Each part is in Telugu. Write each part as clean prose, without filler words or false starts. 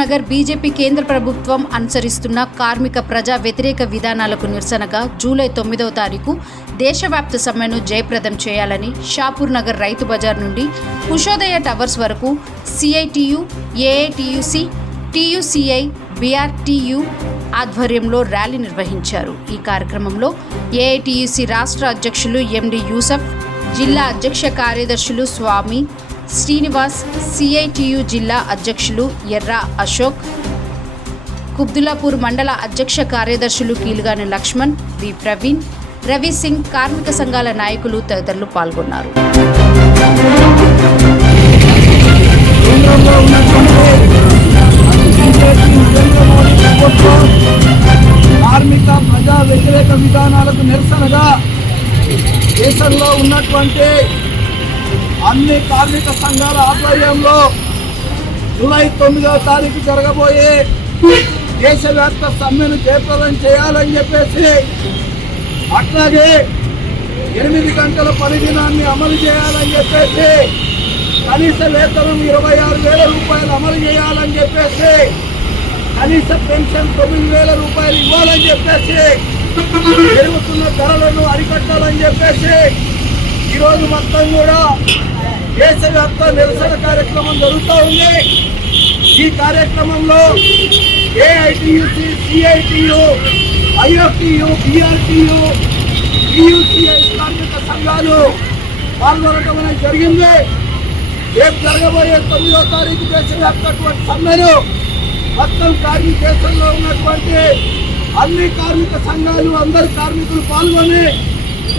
నగర్ బీజేపీ కేంద్ర ప్రభుత్వం అనుసరిస్తున్న కార్మిక ప్రజా వ్యతిరేక విధానాలకు నిరసనగా జూలై 9వ తారీఖు దేశవ్యాప్త సమ్మెను జయప్రదం చేయాలని షాపూర్ నగర్ రైతు బజార్ నుండి కుషోదయ టవర్స్ వరకు సిఐటియు, ఏఐటియుసి, టియుసిఐ, బిఆర్టియు ఆధ్వర్యంలో ర్యాలీ నిర్వహించారు. ఈ కార్యక్రమంలో ఏఐటియుసి రాష్ట్ర అధ్యక్షులు ఎండి యూసఫ్, జిల్లా అధ్యక్ష కార్యదర్శులు స్వామి, శ్రీనివాస్, సిఐటియు జిల్లా అధ్యక్షులు ఎర్ర అశోక్, కుబ్దులాపూర్ మండల అధ్యక్ష కార్యదర్శులు కీలుగాని లక్ష్మణ్, వి ప్రవీణ్, రవి సింగ్, కార్మిక సంఘాల నాయకులు తదితరులు పాల్గొన్నారు. కార్మిక ప్రజా వ్యతిరేక విధానాలకు నిరసనగా దేశంలో ఉన్నటువంటి అన్ని కార్మిక సంఘాల ఆధ్వర్యంలో జూలై 9వ తారీఖు జరగబోయే దేశవ్యాప్త సమ్మెను జయప్రదం చేయాలని చెప్పేసి, అట్లాగే 8 గంటల పని దినాన్ని అమలు చేయాలని చెప్పేసి, కనీస వేతనం 26,000 రూపాయలు అమలు చేయాలని చెప్పేసి, కనీస పెన్షన్ 9,000 రూపాయలు ఇవ్వాలని చెప్పేసి, పెరుగుతున్న ధరలను అరికట్టాలని చెప్పేసి ఈరోజు మొత్తం కూడా దేశవ్యాప్త నిరసన కార్యక్రమం జరుగుతూ ఉంది. ఈ కార్యక్రమంలో ఏఐటియుసి, సిఐటియు, ఐఎఫ్టియు, బిఆర్టియు, టియుసిఐ కార్మిక సంఘాలు పాల్గొనడం అనేది జరిగింది. రేపు జరగబోయే 9వ తారీఖు దేశవ్యాప్త సమ్మెను మొత్తం కార్మిక దేశంలో ఉన్నటువంటి అన్ని కార్మిక సంఘాలు, అందరు కార్మికులు పాల్గొని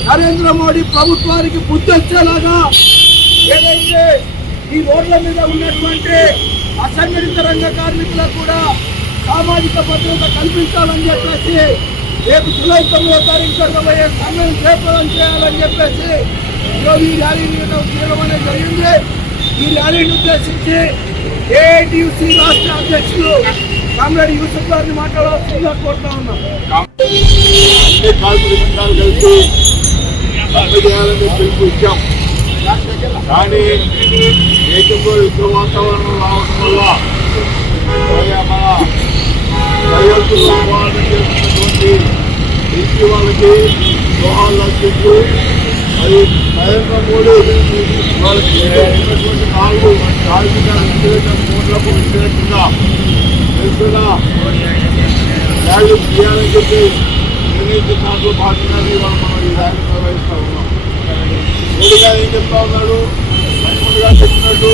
నరేంద్ర మోడీ ప్రభుత్వానికి బుద్ధి వచ్చేలాగా ఏదైతే ఈ రోడ్ల మీద ఉన్నటువంటి అసంఘటిత రంగ కార్మికులకు కూడా సామాజిక భద్రత కల్పించాలని చెప్పేసి రేపు జూలై 9వ తారీఖు జరగబోయే సమ్మెను జయప్రదం చేయాలని చెప్పేసి ఈరోజు ఈ ర్యాలీని చేయడం అనేది జరిగింది. ఈ ర్యాలీని ఉద్దేశించి ఏఐటియుసి రాష్ట్ర అధ్యక్షులు కామ్రేడ్ యూసఫ్ గారిని మాట్లాడాల్సిందిగా కోరుతా ఉన్నాం. అన్ని కార్మిక సంఘాలు కలిసి సమ్మె చేయాలని పిలుపు ఇచ్చాం. కానీ దేశంలో యుద్ధ వాతావరణం రావడం వల్ల మన సరిహద్దుల్లో పోరాటం చేస్తున్నటువంటి ఇంటి వాళ్ళకి దోహాలు లభిస్తూ మరి నరేంద్ర మోడీ వాళ్ళకి ఉన్నటువంటి 4 కార్మిక కోట్లకు వ్యతిరేకంగా నిరసన ర్యాలీ చేయాలని చెప్పి నిర్ణయించిన భాగంగానే మనం ఈ ర్యాలీ నిర్వహిస్తూ ఉన్నాం. మోడీ గారు ఏం చెప్తా ఉన్నాడు? ముందుగా చెప్పినట్టు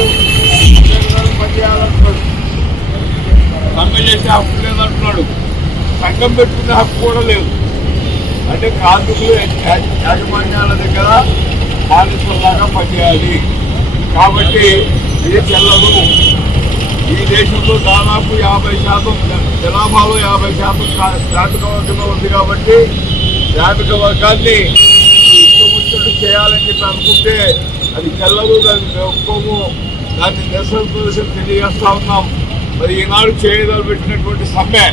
పనిచేయాలంటున్నాడు, సమ్మె చేసే హక్కు లేదంటున్నాడు, సంఘం పెట్టుకునే హక్కు కూడా లేదు. అంటే కార్మికులు యాజమాన్యాల దగ్గర బానిసలాగా పనిచేయాలి. కాబట్టి ఇది చెల్లదు. ఈ దేశంలో దాదాపు 50% జనాభాలో 50% శ్రామిక వర్గంలో ఉంది. కాబట్టి శ్రామిక వర్గాన్ని ఇష్టమొచ్చినట్టు చేయాలని చెప్పి అనుకుంటే అది చెల్లదు, దాన్ని ఒప్పుకోము. దాన్ని నిరసన ప్రదర్శన తెలియజేస్తా ఉన్నాం. మరి ఈనాడు చేయదలబెట్టినటువంటి సమ్మె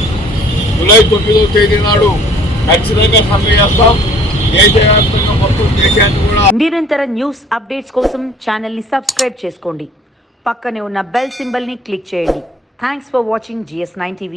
జూలై 9వ తేదీ నాడు ఖచ్చితంగా సమ్మె చేస్తాం. దేశవ్యాప్తంగా మొత్తం దేశాన్ని కూడా. నిరంతర న్యూస్ అప్డేట్స్ కోసం ఛానల్ ని సబ్స్క్రైబ్ చేసుకోండి. పక్కనే ఉన్న బెల్ సింబల్ ని క్లిక్ చేయండి. Thanks for watching GS9 TV.